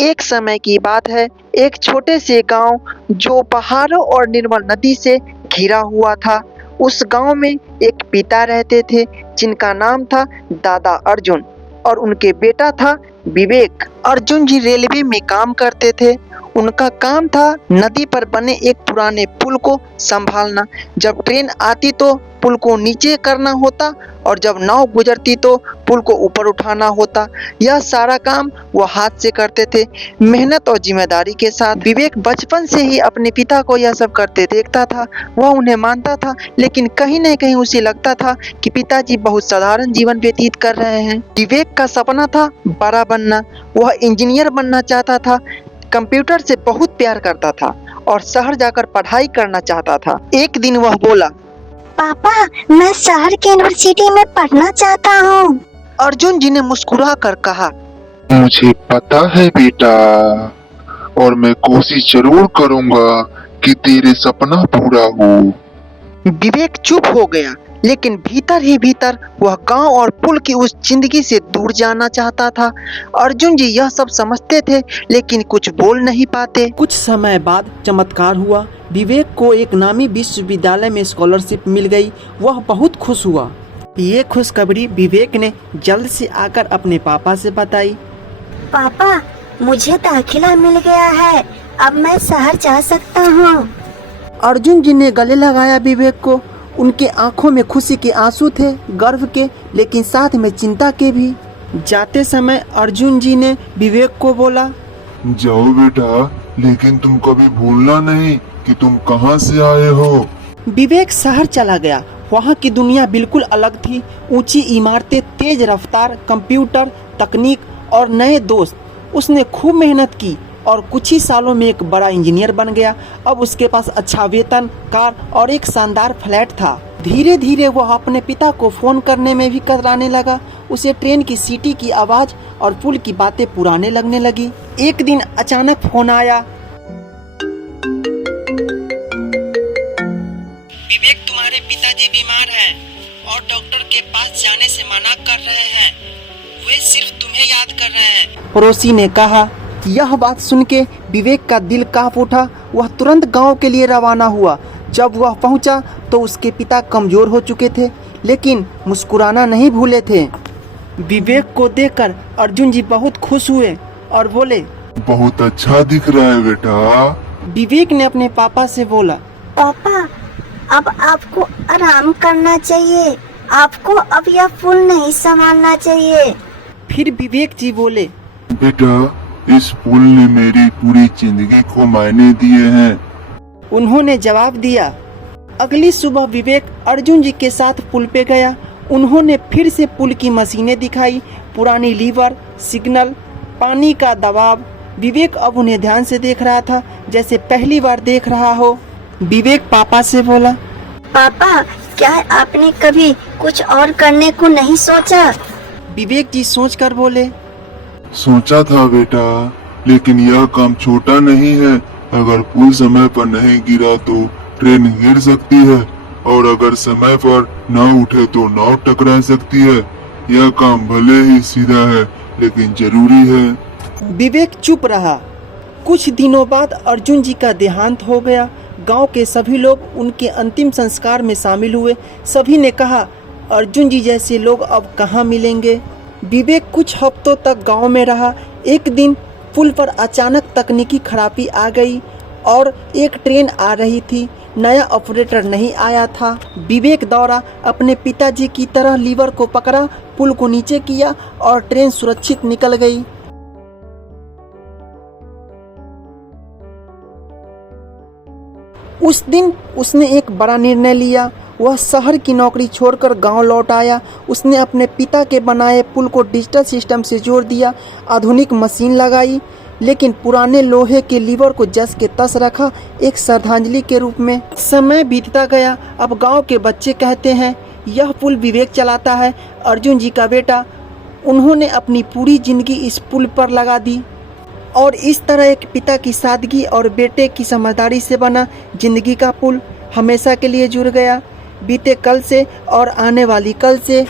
एक समय की बात है, एक छोटे से गांव जो पहाड़ों और निर्मल नदी से घिरा हुआ था। उस गांव में एक पिता रहते थे जिनका नाम था दादा अर्जुन और उनके बेटा था विवेक। अर्जुन जी रेलवे में काम करते थे। उनका काम था नदी पर बने एक पुराने पुल को संभालना। जब ट्रेन आती तो पुल को नीचे करना होता और जब नाव गुजरती तो पुल को ऊपर उठाना होता। यह सारा काम वो हाथ से करते थे, मेहनत और जिम्मेदारी के साथ। विवेक बचपन से ही अपने पिता को यह सब करते देखता था। वह उन्हें मानता था, लेकिन कहीं न कहीं उसे लगता था कि पिताजी बहुत साधारण जीवन व्यतीत कर रहे हैं। विवेक का सपना था बड़ा बनना। वह इंजीनियर बनना चाहता था, कंप्यूटर से बहुत प्यार करता था और शहर जाकर पढ़ाई करना चाहता था। एक दिन वह बोला, पापा, मैं शहर की यूनिवर्सिटी में पढ़ना चाहता हूँ। अर्जुन जी ने मुस्कुरा कर कहा, मुझे पता है बेटा, और मैं कोशिश जरूर करूंगा कि तेरे सपना पूरा हो। विवेक चुप हो गया, लेकिन भीतर ही भीतर वह गांव और पुल की उस जिंदगी से दूर जाना चाहता था। अर्जुन जी यह सब समझते थे, लेकिन कुछ बोल नहीं पाते। कुछ समय बाद चमत्कार हुआ। विवेक को एक नामी विश्वविद्यालय में स्कॉलरशिप मिल गई। वह बहुत खुश हुआ। ये खुशखबरी विवेक ने जल्द से आकर अपने पापा से बताई। पापा, मुझे दाखिला मिल गया है, अब मैं शहर जा सकता हूँ। अर्जुन जी ने गले लगाया विवेक को। उनके आंखों में खुशी के आंसू थे, गर्व के, लेकिन साथ में चिंता के भी। जाते समय अर्जुन जी ने विवेक को बोला, जाओ बेटा, लेकिन तुम कभी भूलना नहीं कि तुम कहाँ से आए हो। विवेक शहर चला गया। वहाँ की दुनिया बिल्कुल अलग थी। ऊंची इमारतें, तेज रफ्तार, कंप्यूटर, तकनीक और नए दोस्त। उसने खूब मेहनत की और कुछ ही सालों में एक बड़ा इंजीनियर बन गया। अब उसके पास अच्छा वेतन, कार और एक शानदार फ्लैट था। धीरे धीरे वह अपने पिता को फोन करने में भी कतराने लगा। उसे ट्रेन की सीटी की आवाज और पुल की बातें पुराने लगने लगी। एक दिन अचानक फोन आया। विवेक, तुम्हारे पिताजी बीमार हैं और डॉक्टर के पास जाने से मना कर रहे हैं। वे सिर्फ तुम्हें याद कर रहे हैं, पड़ोसी ने कहा। यह बात सुन के विवेक का दिल कांप उठा। वह तुरंत गांव के लिए रवाना हुआ। जब वह पहुंचा तो उसके पिता कमजोर हो चुके थे, लेकिन मुस्कुराना नहीं भूले थे। विवेक को देखकर अर्जुन जी बहुत खुश हुए और बोले, बहुत अच्छा दिख रहा है बेटा। विवेक ने अपने पापा से बोला, पापा, अब आपको आराम करना चाहिए। आपको अब यह पुल नहीं संभालना चाहिए। फिर विवेक जी बोले, बेटा, इस पुल ने मेरी पूरी जिंदगी को मायने दिए हैं। उन्होंने जवाब दिया। अगली सुबह विवेक अर्जुन जी के साथ पुल पे गया। उन्होंने फिर से पुल की मशीनें दिखाई, पुरानी लीवर, सिग्नल, पानी का दबाव। विवेक अब उन्हें ध्यान से देख रहा था, जैसे पहली बार देख रहा हो। विवेक पापा से बोला, पापा, क्या आपने कभी कुछ और करने को नहीं सोचा? विवेक जी सोचकर बोले, सोचा था बेटा, लेकिन यह काम छोटा नहीं है। अगर पुल समय पर नहीं गिरा तो ट्रेन गिर सकती है, और अगर समय पर न उठे तो नाव टकरा सकती है। यह काम भले ही सीधा है, लेकिन जरूरी है। विवेक चुप रहा। कुछ दिनों बाद अर्जुन जी का देहांत हो गया। गांव के सभी लोग उनके अंतिम संस्कार में शामिल हुए। सभी ने कहा, अर्जुन जी जैसे लोग अब कहाँ मिलेंगे। विवेक कुछ हफ्तों तक गांव में रहा। एक दिन पुल पर अचानक तकनीकी खराबी आ गई और एक ट्रेन आ रही थी। नया ऑपरेटर नहीं आया था। विवेक दौड़ा, अपने पिताजी की तरह लीवर को पकड़ा, पुल को नीचे किया और ट्रेन सुरक्षित निकल गई। उस दिन उसने एक बड़ा निर्णय लिया। वह शहर की नौकरी छोड़कर गांव लौट आया। उसने अपने पिता के बनाए पुल को डिजिटल सिस्टम से जोड़ दिया, आधुनिक मशीन लगाई, लेकिन पुराने लोहे के लीवर को जस के तस रखा, एक श्रद्धांजलि के रूप में। समय बीतता गया। अब गांव के बच्चे कहते हैं, यह पुल विवेक चलाता है, अर्जुन जी का बेटा। उन्होंने अपनी पूरी जिंदगी इस पुल पर लगा दी और इस तरह एक पिता की सादगी और बेटे की समझदारी से बना जिंदगी का पुल हमेशा के लिए जुड़ गया। बीते कल से और आने वाली कल से